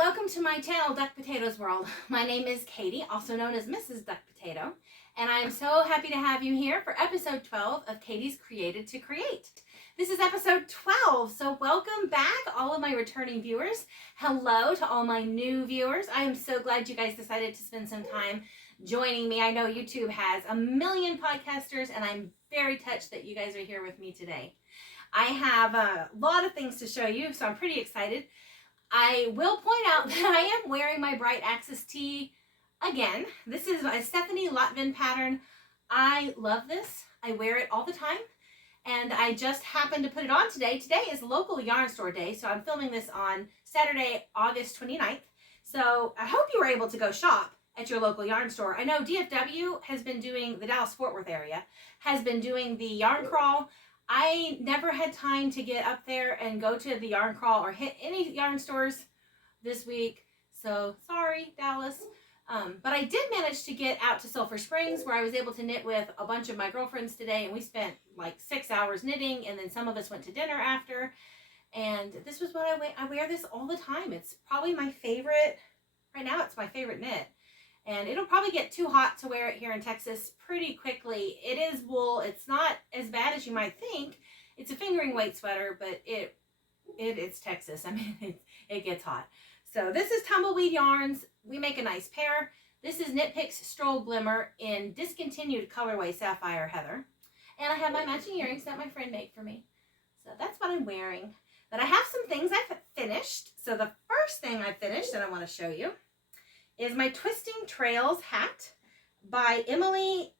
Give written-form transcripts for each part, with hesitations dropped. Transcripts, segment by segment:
welcome to my channel, Duck Potatoes World. My name is Katie, also known as Mrs. Duck Potato, and I am so happy to have you here for episode 12 of Katie's Created to Create. This is episode 12, so welcome back, all of my returning viewers. Hello to all my new viewers. I am so glad you guys decided to spend some time joining me. I know YouTube has a million podcasters, and I'm very touched that you guys are here with me today. I have a lot of things to show you, so I'm pretty excited. I will point out that I am wearing my Bright Axis tee again. This is a Stephanie Lotven pattern. I love this. I wear it all the time, and I just happened to put it on today. Today is local yarn store day, so I'm filming this on Saturday, August 29th. So I hope you were able to go shop at your local yarn store. I know DFW has been doing, the Dallas-Fort Worth area, has been doing the yarn crawl. I never had time to get up there and go to the yarn crawl or hit any yarn stores this week. So sorry, Dallas. But I did manage to get out to Sulphur Springs, where I was able to knit with a bunch of my girlfriends today. And we spent like 6 hours knitting, and then some of us went to dinner after. And this was what I wear this all the time. It's probably my favorite. Right now it's my favorite knit. And it'll probably get too hot to wear it here in Texas pretty quickly. It is wool. It's not as bad as you might think. It's a fingering weight sweater, but it's Texas. I mean, it gets hot. So this is Tumbleweed Yarns. We make a nice pair. This is Knit Picks Stroll Glimmer in discontinued colorway Sapphire Heather. And I have my matching earrings that my friend made for me. So that's what I'm wearing. But I have some things I've finished. So the first thing I finished that I want to show you is my Twisting Trails hat by Emily,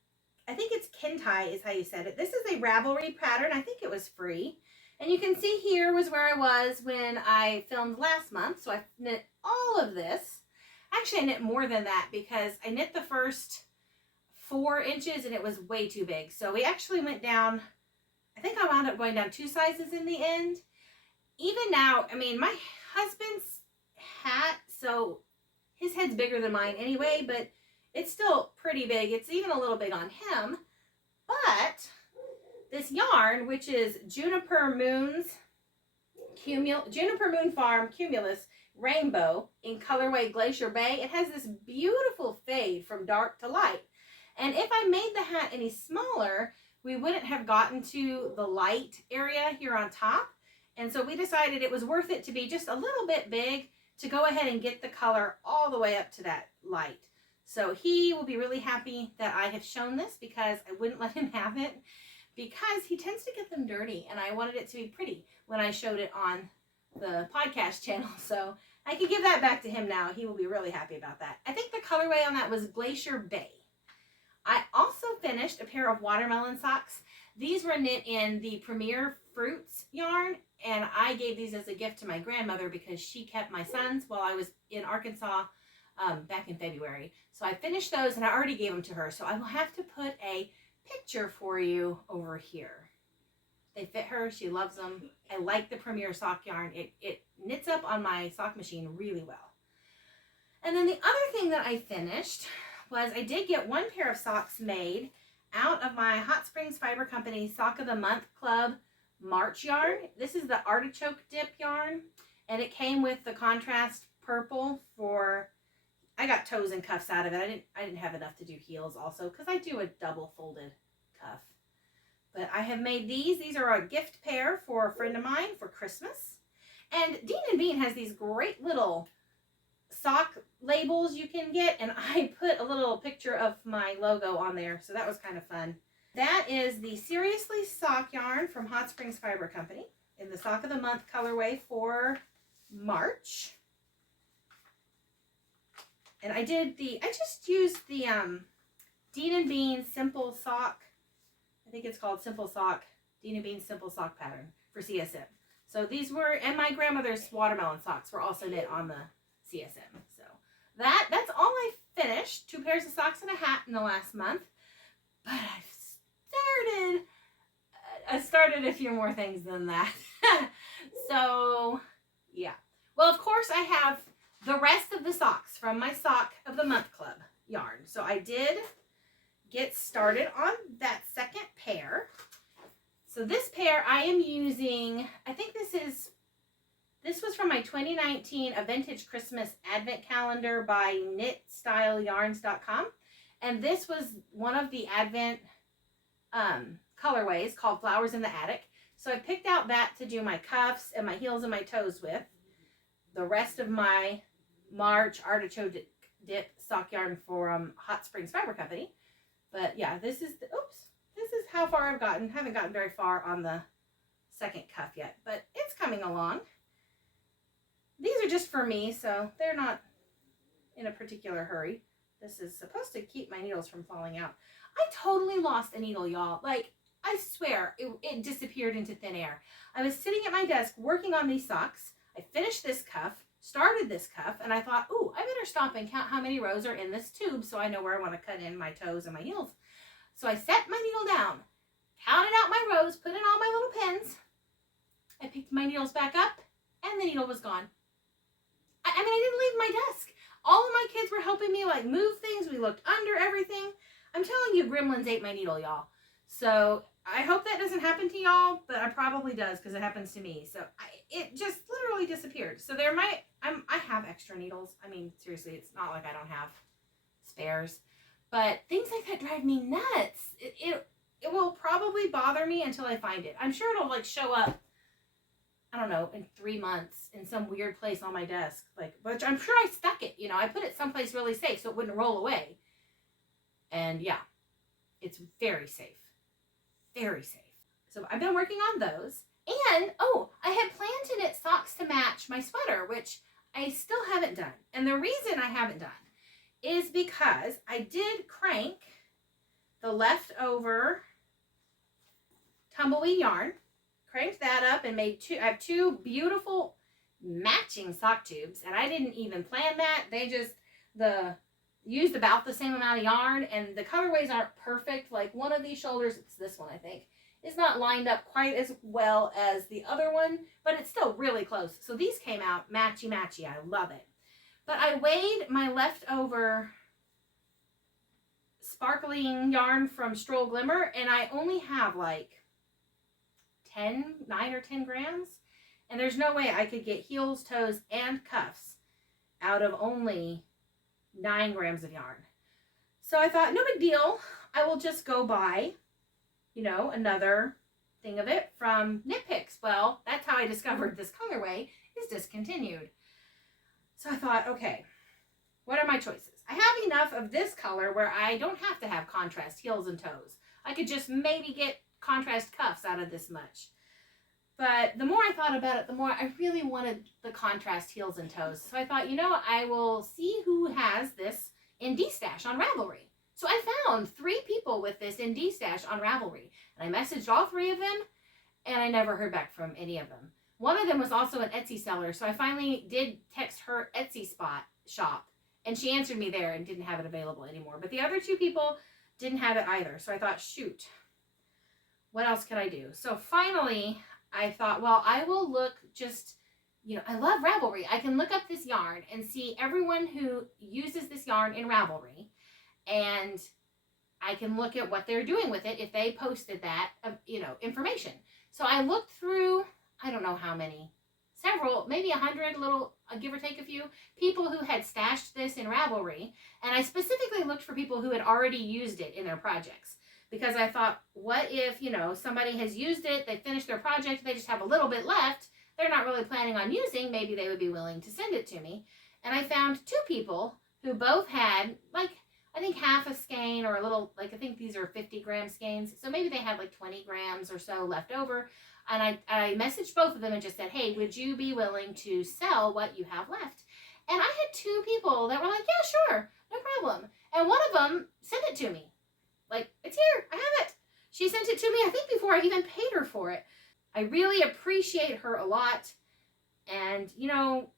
I think it's Kintai is how you said it. This is a Ravelry pattern. I think it was free. And you can see here was where I was when I filmed last month. So I knit all of this. Actually, I knit more than that because I knit the first 4 inches and it was way too big. So we actually went down, I think I wound up going down 2 sizes in the end. Even now, I mean, my husband's hat, so his head's bigger than mine anyway, but it's still pretty big. It's even a little big on him. But this yarn, which is Juniper Moon Farm Cumulus Rainbow in colorway Glacier Bay, it has this beautiful fade from dark to light. And if I made the hat any smaller, we wouldn't have gotten to the light area here on top. And so we decided it was worth it to be just a little bit big to go ahead and get the color all the way up to that light. So he will be really happy that I have shown this because I wouldn't let him have it because he tends to get them dirty, and I wanted it to be pretty when I showed it on the podcast channel. So I can give that back to him now. He will be really happy about that. I think the colorway on that was Glacier Bay. I also finished a pair of watermelon socks. These were knit in the Premier Fruits yarn, and I gave these as a gift to my grandmother because she kept my sons while I was in Arkansas back in February. So I finished those, and I already gave them to her. So I will have to put a picture for you over here. They fit her. She loves them. I like the Premier sock yarn. It knits up on my sock machine really well. And then the other thing that I finished was I did get 1 pair of socks made out of my Hot Springs Fiber Company Sock of the Month Club March yarn. This is the artichoke dip yarn, and it came with the contrast purple for, I got toes and cuffs out of it. I didn't have enough to do heels also because I do a double folded cuff. But I have made these. These are a gift pair for a friend of mine for Christmas. And Dean and Bean has these great little sock labels you can get, and I put a little picture of my logo on there, so that was kind of fun. That is the Seriously Sock yarn from Hot Springs Fiber Company in the Sock of the Month colorway for March. And I just used the Dean and Bean Simple Sock, I think it's called Simple Sock, Dean and Bean Simple Sock pattern for CSM. So these were, and my grandmother's watermelon socks were also knit on the CSM. So that's all I finished. 2 pairs of socks and a hat in the last month. But I started a few more things than that. So yeah. Well, of course I have the rest of the socks from my Sock of the Month Club yarn. So I did get started on that second pair. So this pair I am using, I think this was from my my 2019 A Vintage Christmas Advent Calendar by knitstyleyarns.com. And this was one of the Advent colorways called Flowers in the Attic. So I picked out that to do my cuffs and my heels and my toes with. The rest of my March artichoke dip sock yarn from Hot Springs Fiber Company. But yeah, this is how far I've gotten. Haven't gotten very far on the second cuff yet, but it's coming along. These are just for me, so they're not in a particular hurry. This is supposed to keep my needles from falling out. I totally lost a needle, y'all. Like, I swear, it disappeared into thin air. I was sitting at my desk working on these socks. I finished this cuff, started this cuff, and I thought, ooh, I better stop and count how many rows are in this tube so I know where I want to cut in my toes and my heels. So I set my needle down, counted out my rows, put in all my little pins. I picked my needles back up, and the needle was gone. I mean, I didn't leave my desk. All of my kids were helping me, like, move things. We looked under everything. I'm telling you, gremlins ate my needle, y'all. So I hope that doesn't happen to y'all, but it probably does because it happens to me. So it just literally disappeared. So I have extra needles. I mean, seriously, it's not like I don't have spares. But things like that drive me nuts. It will probably bother me until I find it. I'm sure it'll, like, show up, I don't know, in 3 months in some weird place on my desk. Like, but I'm sure I stuck it. You know, I put it someplace really safe so it wouldn't roll away. And yeah, it's very safe. Very safe. So I've been working on those. And, oh, I had planned to knit socks to match my sweater, which I still haven't done. And the reason I haven't done is because I did crank the leftover tumbleweed yarn, cranked that up and made I have two beautiful matching sock tubes, and I didn't even plan that. They just used about the same amount of yarn, and the colorways aren't perfect. Like, one of these shoulders, it's this one I think, is not lined up quite as well as the other one, but it's still really close. So these came out matchy-matchy. I love it. But I weighed my leftover sparkling yarn from Stroll Glimmer, and I only have like 9 or 10 grams. And there's no way I could get heels, toes, and cuffs out of only 9 grams of yarn. So I thought, no big deal. I will just go buy, you know, another thing of it from Knit Picks. Well, that's how I discovered this colorway is discontinued. So I thought, okay, what are my choices? I have enough of this color where I don't have to have contrast heels and toes. I could just maybe get contrast cuffs out of this much. But the more I thought about it, the more I really wanted the contrast heels and toes. So I thought, you know, I will see who has this in D-Stash on Ravelry. So I found 3 people with this in D-Stash on Ravelry. And I messaged all 3 of them, and I never heard back from any of them. One of them was also an Etsy seller, so I finally did text her Etsy shop, and she answered me there and didn't have it available anymore. But the other 2 people didn't have it either. So I thought, shoot, what else could I do? So finally, I thought, well, I will look just, you know, I love Ravelry. I can look up this yarn and see everyone who uses this yarn in Ravelry, and I can look at what they're doing with it if they posted that, you know, information. So I looked through, I don't know how many, several, maybe 100 little, give or take a few, people who had stashed this in Ravelry, and I specifically looked for people who had already used it in their projects. Because I thought, what if, you know, somebody has used it, they finished their project, they just have a little bit left, they're not really planning on using, maybe they would be willing to send it to me. And I found 2 people who both had, like, I think half a skein or a little, like, I think these are 50-gram skeins, so maybe they had like 20 grams or so left over. And I messaged both of them and just said, hey, would you be willing to sell what you have left? And I had 2 people that were like, yeah, sure, no problem. And one of them sent it to me. Like, it's here, I have it. She sent it to me, I think, before I even paid her for it. I really appreciate her a lot. And, you know,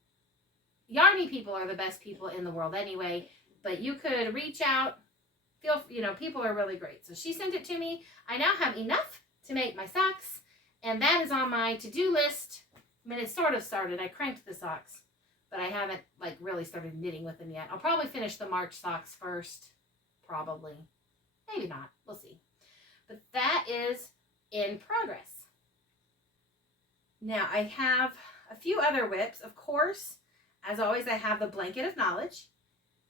Yarny people are the best people in the world anyway. But you could reach out. You know, people are really great. So she sent it to me. I now have enough to make my socks. And that is on my to-do list. I mean, it sort of started. I cranked the socks. But I haven't, like, really started knitting with them yet. I'll probably finish the March socks first. Probably. Maybe not. We'll see. But that is in progress. Now, I have a few other whips. Of course, as always, I have the blanket of knowledge.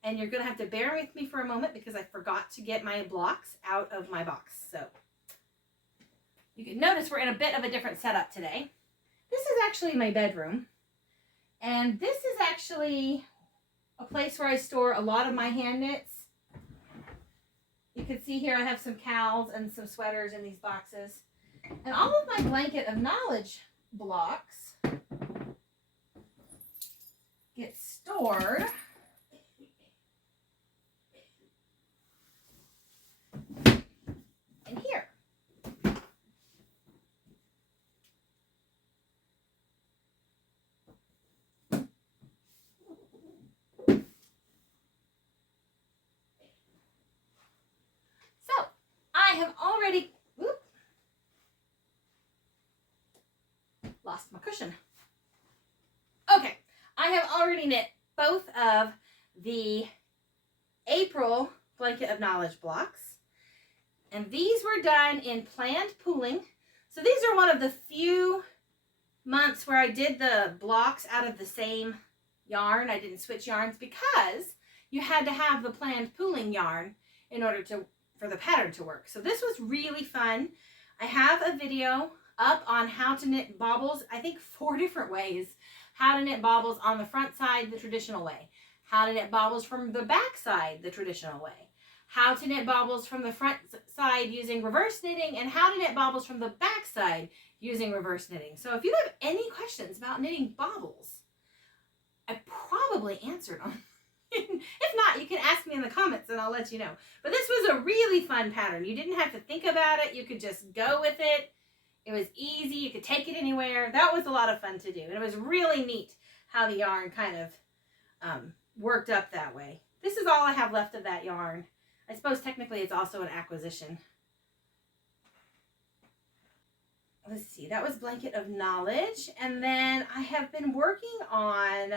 And you're going to have to bear with me for a moment because I forgot to get my blocks out of my box. So you can notice we're in a bit of a different setup today. This is actually my bedroom. And this is actually a place where I store a lot of my hand knits. You can see here I have some cows and some sweaters in these boxes. And all of my blanket of knowledge blocks get stored in here. So I have already lost my cushion. Okay, I have already knit both of the April blanket of knowledge blocks. And these were done in planned pooling. So these are one of the few months where I did the blocks out of the same yarn. I didn't switch yarns because you had to have the planned pooling yarn in order for the pattern to work. So this was really fun. I have a video up on how to knit baubles, I think 4 different ways. How to knit baubles on the front side the traditional way. How to knit baubles from the back side the traditional way. How to knit baubles from the front side using reverse knitting, and how to knit baubles from the back side using reverse knitting. So if you have any questions about knitting baubles, I probably answered them. If not, you can ask me in the comments and I'll let you know. But this was a really fun pattern. You didn't have to think about it. You could just go with it. It was easy. You could take it anywhere. That was a lot of fun to do. And it was really neat how the yarn kind of worked up that way. This is all I have left of that yarn. I suppose technically it's also an acquisition. Let's see, that was blanket of knowledge. And then I have been working on,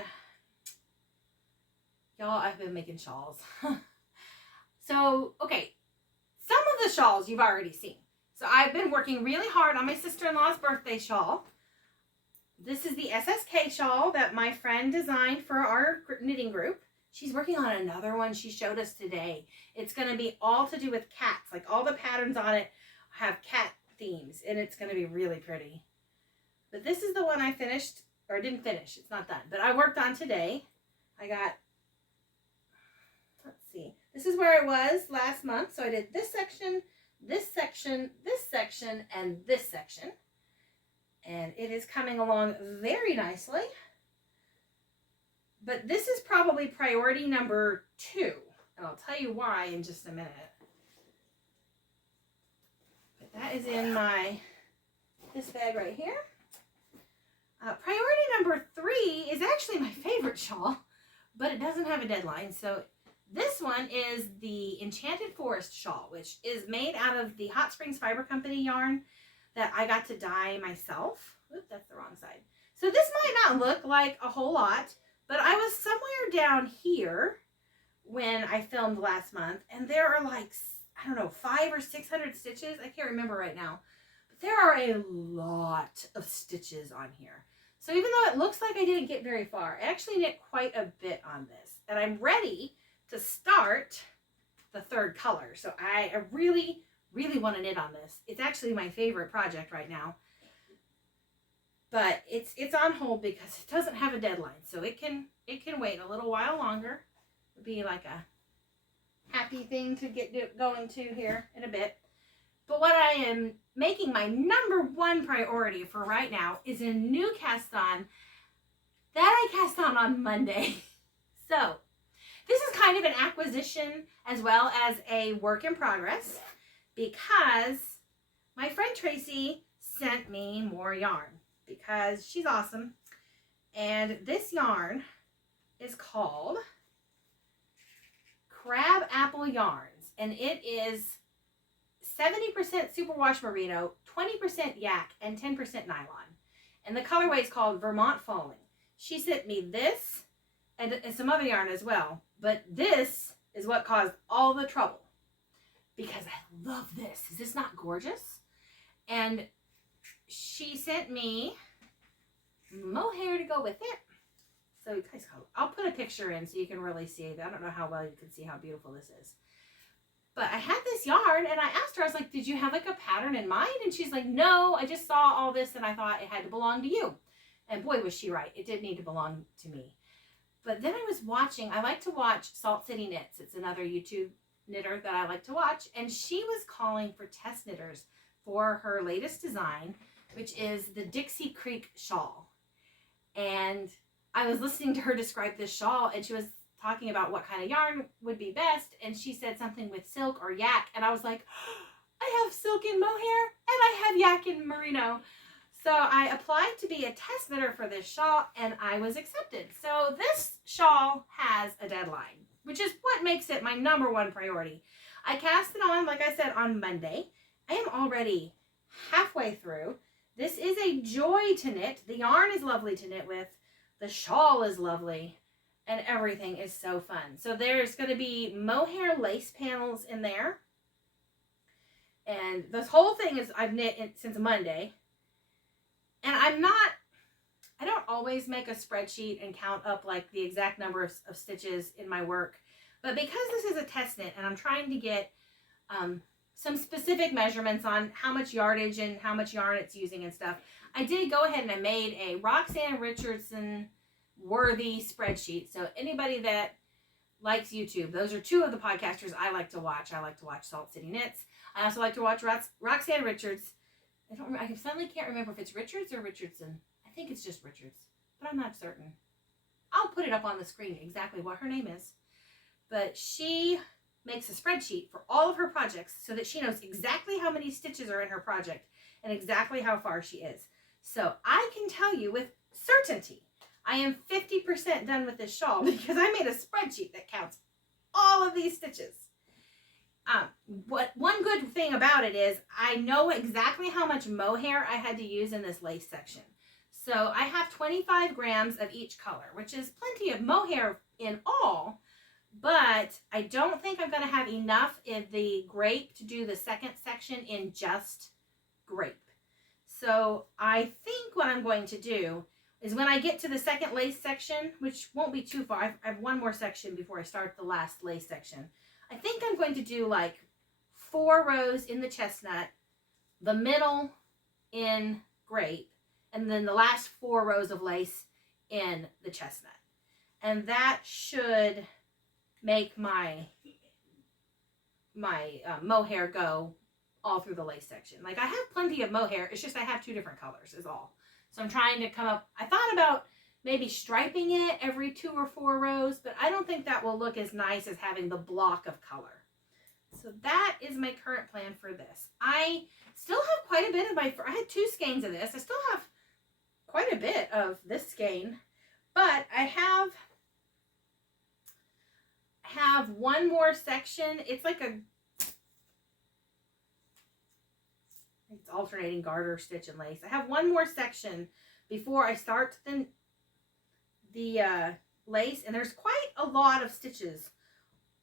y'all, I've been making shawls. So, okay, some of the shawls you've already seen. So I've been working really hard on my sister-in-law's birthday shawl. This is the SSK shawl that my friend designed for our knitting group. She's working on another one she showed us today. It's going to be all to do with cats. Like all the patterns on it have cat themes, and it's going to be really pretty. But this is the one I finished, or didn't finish. It's not done. But I worked on today. I got, let's see. This is where I was last month. So I did this section, this section, this section, and this section. And it is coming along very nicely. But this is probably priority number 2. And I'll tell you why in just a minute. But that is in this bag right here. Priority number 3 is actually my favorite shawl, but it doesn't have a deadline. So this one is the Enchanted Forest shawl, which is made out of the Hot Springs Fiber Company yarn that I got to dye myself. Oop, that's the wrong side. So this might not look like a whole lot, but I was somewhere down here when I filmed last month, and there are like, I don't know, 500 or 600 stitches. I can't remember right now. But there are a lot of stitches on here. So even though it looks like I didn't get very far, I actually knit quite a bit on this. And I'm ready to start the 3rd color. So I really, really want to knit on this. It's actually my favorite project right now. But it's on hold because it doesn't have a deadline. So it can wait a little while longer. It'll be like a happy thing to get going to here in a bit. But what I am making my #1 priority for right now is a new cast on that I cast on Monday. So this is kind of an acquisition as well as a work in progress because my friend Tracy sent me more yarn because she's awesome. And this yarn is called Crab Apple Yarns, and it is 70% superwash merino, 20% yak, and 10% nylon. And the colorway is called Vermont Falling. She sent me this and some other yarn as well, but this is what caused all the trouble because I love this. Is this not gorgeous? And she sent me mohair to go with it. So you guys, I'll put a picture in so you can really see it. I don't know how well you can see how beautiful this is. But I had this yarn and I asked her, I was like, did you have like a pattern in mind? And she's like, no, I just saw all this and I thought it had to belong to you. And boy, was she right. It did need to belong to me. But then I was watching, I like to watch Salt City Knits. It's another YouTube knitter that I like to watch. And she was calling for test knitters for her latest design, which is the Dixie Creek Shawl. And I was listening to her describe this shawl and she was talking about what kind of yarn would be best. And she said something with silk or yak. And I was like, I have silk and mohair and I have yak and merino. So I applied to be a test knitter for this shawl and I was accepted. So this shawl has a deadline, which is what makes it my #1 priority. I cast it on, like I said, on Monday. I am already halfway through. This is a joy to knit. The yarn is lovely to knit with. The shawl is lovely and everything is so fun. So there's going to be mohair lace panels in there. And this whole thing is I've knit since Monday. And I don't always make a spreadsheet and count up like the exact number of stitches in my work. But because this is a test knit and I'm trying to get some specific measurements on how much yardage and how much yarn it's using and stuff, I did go ahead and I made a Roxanne Richardson worthy spreadsheet. So anybody that likes YouTube, those are two of the podcasters I like to watch. I like to watch Salt City Knits. I also like to watch Roxanne Richards. I suddenly can't remember if it's Richards or Richardson. I think it's just Richards, but I'm not certain. I'll put it up on the screen exactly what her name is. But she makes a spreadsheet for all of her projects so that she knows exactly how many stitches are in her project and exactly how far she is. So I can tell you with certainty, I am 50% done with this shawl because I made a spreadsheet that counts all of these stitches. One good thing about it is I know exactly how much mohair I had to use in this lace section. So I have 25 grams of each color, which is plenty of mohair in all, but I don't think I'm going to have enough in the grape to do the second section in just grape. So I think what I'm going to do is when I get to the second lace section, which won't be too far, I have one more section before I start the last lace section. I think I'm going to do like 4 rows in the chestnut, the middle in grape, and then the last 4 rows of lace in the chestnut. And that should make my mohair go all through the lace section. Like I have plenty of mohair, it's just I have 2 different colors is all. So I'm trying to come up, I thought about maybe striping it every 2 or 4 rows, but I don't think that will look as nice as having the block of color. So that is my current plan for this. I still have quite a bit of I had 2 skeins of this. I still have quite a bit of this skein, but I have one more section. It's like it's alternating garter, stitch, and lace. I have one more section before I start the lace, and there's quite a lot of stitches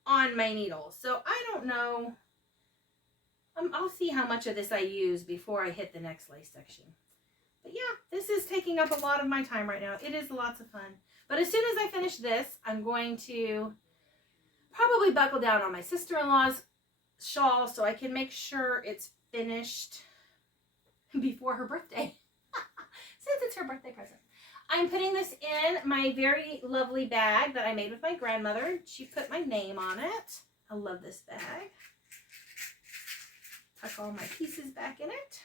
on my needle. So I don't know. I'll see how much of this I use before I hit the next lace section. But yeah, this is taking up a lot of my time right now. It is lots of fun. But as soon as I finish this, I'm going to probably buckle down on my sister-in-law's shawl so I can make sure it's finished before her birthday. Since it's her birthday present. I'm putting this in my very lovely bag that I made with my grandmother. She put my name on it. I love this bag. Tuck all my pieces back in it.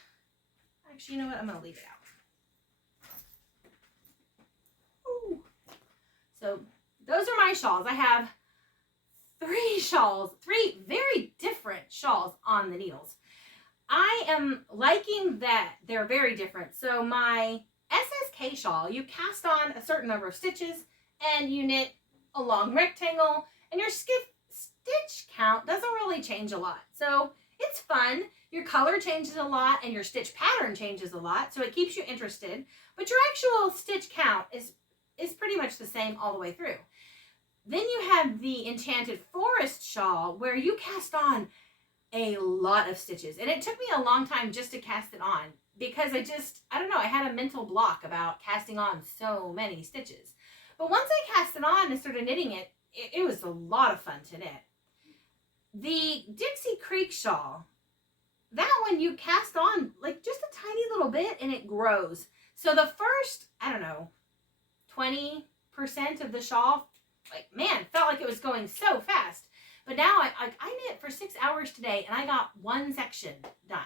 Actually, you know what? I'm going to leave it out. Ooh. So those are my shawls. I have 3 shawls, 3 very different shawls on the needles. I am liking that they're very different. So my SSK shawl, you cast on a certain number of stitches and you knit a long rectangle, and your stitch count doesn't really change a lot. So it's fun. Your color changes a lot and your stitch pattern changes a lot, so it keeps you interested. But your actual stitch count is pretty much the same all the way through. Then you have the Enchanted Forest shawl where you cast on a lot of stitches, and it took me a long time just to cast it on. because I don't know, I had a mental block about casting on so many stitches. But once I cast it on and started knitting it, it was a lot of fun to knit. The Dixie Creek Shawl, that one you cast on like just a tiny little bit and it grows. So the first, I don't know, 20% of the shawl, like, man, felt like it was going so fast. But now I knit for 6 hours today and I got one section done.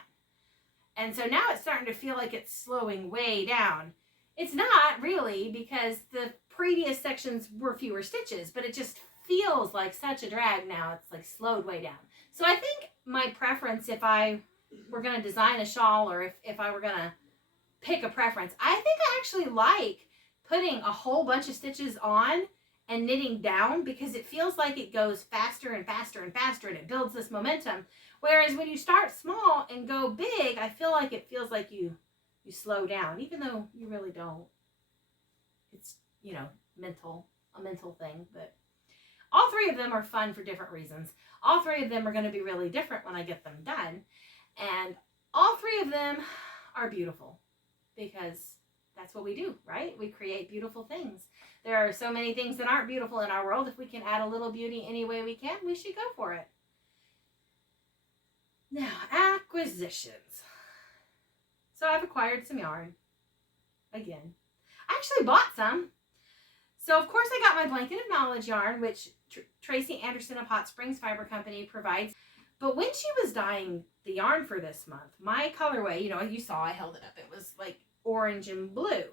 And so now it's starting to feel like it's slowing way down. It's not really, because the previous sections were fewer stitches, but it just feels like such a drag now. It's like slowed way down. So I think my preference, if I were going to design a shawl, or if I were going to pick a preference, I think I actually like putting a whole bunch of stitches on and knitting down, because it feels like it goes faster and faster and faster and it builds this momentum. Whereas when you start small and go big, I feel like it feels like you slow down, even though you really don't. It's, you know, a mental thing. But all three of them are fun for different reasons. All three of them are going to be really different when I get them done. And all three of them are beautiful, because that's what we do, right? We create beautiful things. There are so many things that aren't beautiful in our world. If we can add a little beauty any way we can, we should go for it. Now, acquisitions. So I've acquired some yarn. Again. I actually bought some. So of course I got my Blanket of Knowledge yarn, which Tracy Anderson of Hot Springs Fiber Company provides. But when she was dyeing the yarn for this month, my colorway, you know, you saw I held it up. It was like orange and blue.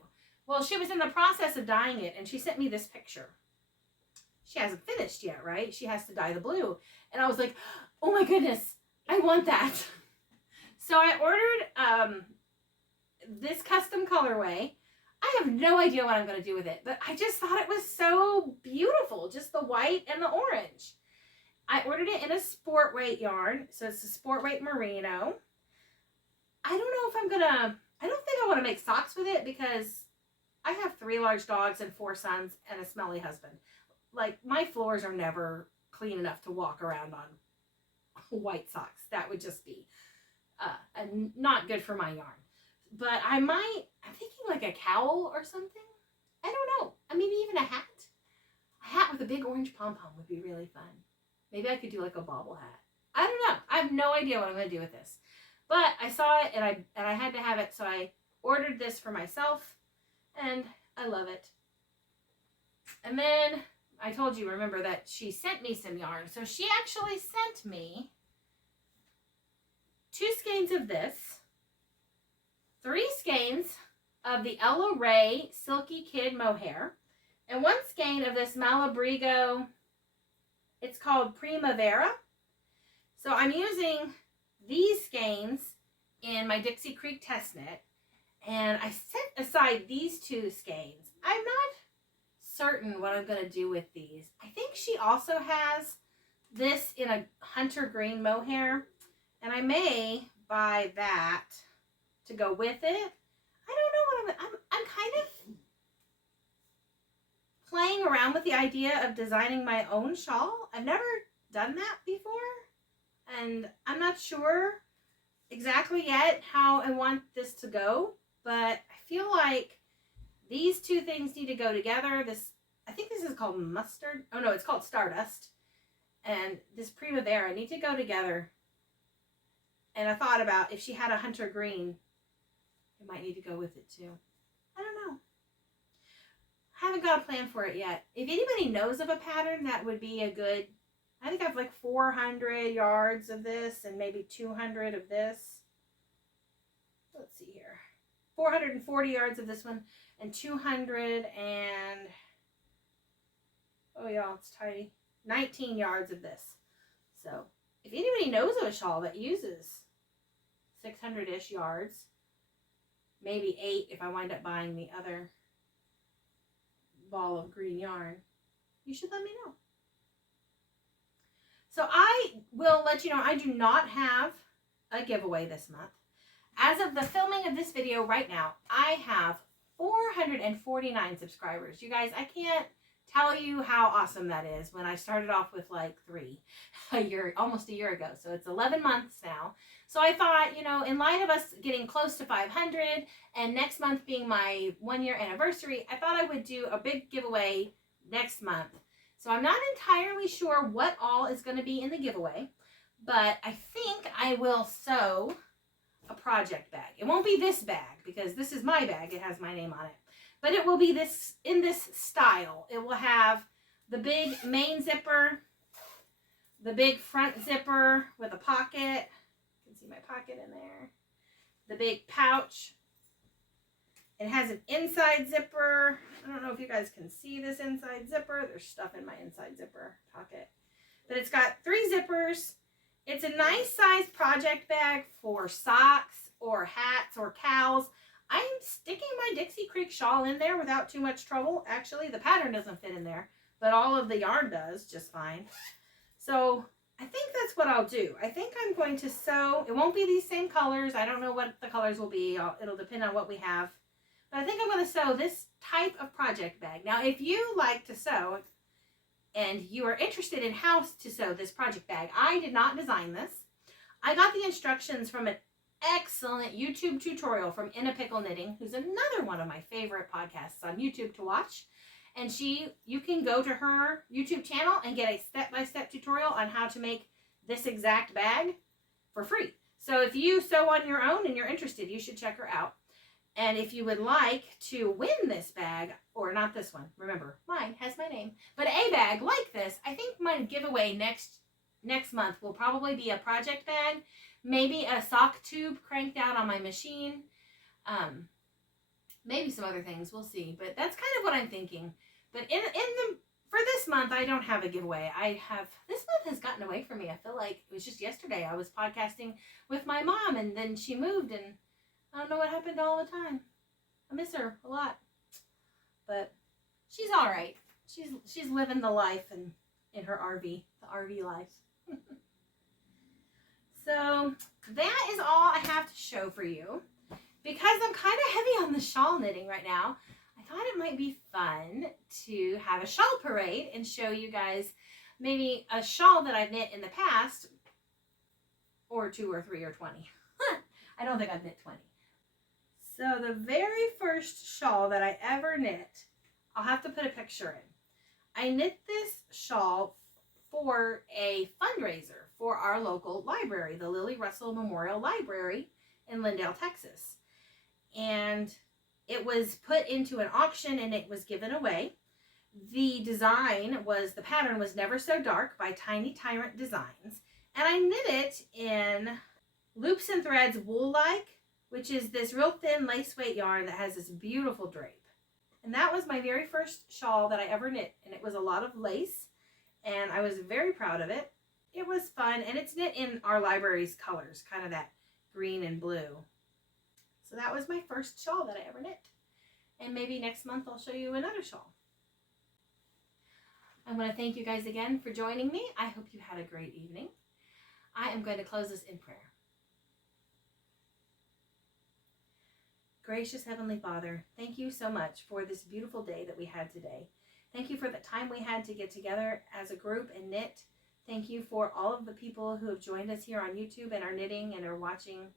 Well, she was in the process of dyeing it and she sent me this picture. She hasn't finished yet, right? She has to dye the blue. And I was like, oh my goodness, I want that. So I ordered this custom colorway. I have no idea what I'm going to do with it, but I just thought it was so beautiful, just the white and the orange. I ordered it in a sport weight yarn, so it's a sport weight merino. I don't know if I don't think I want to make socks with it, because I have 3 large dogs and 4 sons and a smelly husband. Like, my floors are never clean enough to walk around on white socks. That would just be not good for my yarn. But I'm thinking like a cowl or something. I don't know. Maybe even a hat. A hat with a big orange pom-pom would be really fun. Maybe I could do like a bobble hat. I don't know. I have no idea what I'm going to do with this. But I saw it and I had to have it, so I ordered this for myself and I love it. And then I told you, remember, that she sent me some yarn. So she actually sent me 2 skeins of this, 3 skeins of the Ella Ray Silky Kid Mohair, and 1 skein of this Malabrigo. It's called Primavera. So I'm using these skeins in my Dixie Creek test knit, and I set aside these 2 skeins. I'm not certain what I'm going to do with these. I think she also has this in a hunter green mohair, and I may buy that to go with it. I don't know what I'm kind of playing around with the idea of designing my own shawl. I've never done that before, and I'm not sure exactly yet how I want this to go, but I feel like these 2 things need to go together. I think this is called mustard. Oh no, it's called Stardust. And this Primavera need to go together. And I thought about if she had a hunter green, it might need to go with it too. I don't know. I haven't got a plan for it yet. If anybody knows of a pattern that would be a good, I think I have like 400 yards of this and maybe 200 of this. Let's see here. 440 yards of this one and 200 and, oh y'all, it's tiny, 19 yards of this. So if anybody knows of a shawl that uses 600-ish yards, maybe 8 if I wind up buying the other ball of green yarn, you should let me know. So I will let you know I do not have a giveaway this month. As of the filming of this video right now, I have 449 subscribers. You guys, I can't tell you how awesome that is when I started off with like 3 almost a year ago. So it's 11 months now. So I thought, you know, in light of us getting close to 500 and next month being my 1-year anniversary, I thought I would do a big giveaway next month. So I'm not entirely sure what all is going to be in the giveaway, but I think I will sew a project bag. It won't be this bag because this is my bag. It has my name on it. But it will be this in this style. It will have the big main zipper, the big front zipper with a pocket. You can see my pocket in there. The big pouch. It has an inside zipper. I don't know if you guys can see this inside zipper. There's stuff in my inside zipper pocket. But it's got 3 zippers. It's a nice size project bag for socks or hats or cows. I'm sticking my Dixie Creek Shawl in there without too much trouble. Actually, the pattern doesn't fit in there, but all of the yarn does just fine. So I think that's what I'll do. I think I'm going to sew. It won't be these same colors. I don't know what the colors will be. It'll depend on what we have. But I think I'm going to sew this type of project bag. Now, if you like to sew and you are interested in how to sew this project bag, I did not design this. I got the instructions from an excellent YouTube tutorial from In a Pickle Knitting, who's another one of my favorite podcasts on YouTube to watch. And you can go to her YouTube channel and get a step-by-step tutorial on how to make this exact bag for free. So if you sew on your own and you're interested, you should check her out. And if you would like to win this bag, or not this one, remember, mine has my name, but a bag like this, I think my giveaway next month will probably be a project bag. Maybe a sock tube cranked out on my machine. Maybe some other things. We'll see. But that's kind of what I'm thinking. But for this month, I don't have a giveaway. This month has gotten away from me. I feel like it was just yesterday. I was podcasting with my mom, and then she moved, and I don't know what happened all the time. I miss her a lot. But she's all right. She's living the life in her RV, the RV life. So that is all I have to show for you. Because I'm kind of heavy on the shawl knitting right now, I thought it might be fun to have a shawl parade and show you guys maybe a shawl that I've knit in the past, or 2 or 3 or 20. I don't think I've knit 20. So the very first shawl that I ever knit, I'll have to put a picture in. I knit this shawl for a fundraiser for our local library, the Lily Russell Memorial Library in Lindale, Texas. And it was put into an auction and it was given away. The pattern was Never So Dark by Tiny Tyrant Designs. And I knit it in Loops and Threads Wool-like, which is this real thin lace weight yarn that has this beautiful drape. And that was my very first shawl that I ever knit. And it was a lot of lace. And I was very proud of it. It was fun, and it's knit in our library's colors, kind of that green and blue. So that was my first shawl that I ever knit. And maybe next month I'll show you another shawl. I want to thank you guys again for joining me. I hope you had a great evening. I am going to close this in prayer. Gracious Heavenly Father, thank you so much for this beautiful day that we had today. Thank you for the time we had to get together as a group and knit. Thank you for all of the people who have joined us here on YouTube and are knitting and are watching.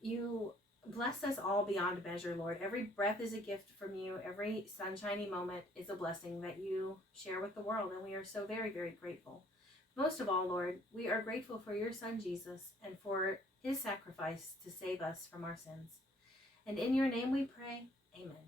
You bless us all beyond measure, Lord. Every breath is a gift from you. Every sunshiny moment is a blessing that you share with the world, and we are so very, very grateful. Most of all, Lord, we are grateful for your Son, Jesus, and for his sacrifice to save us from our sins. And in your name we pray, amen.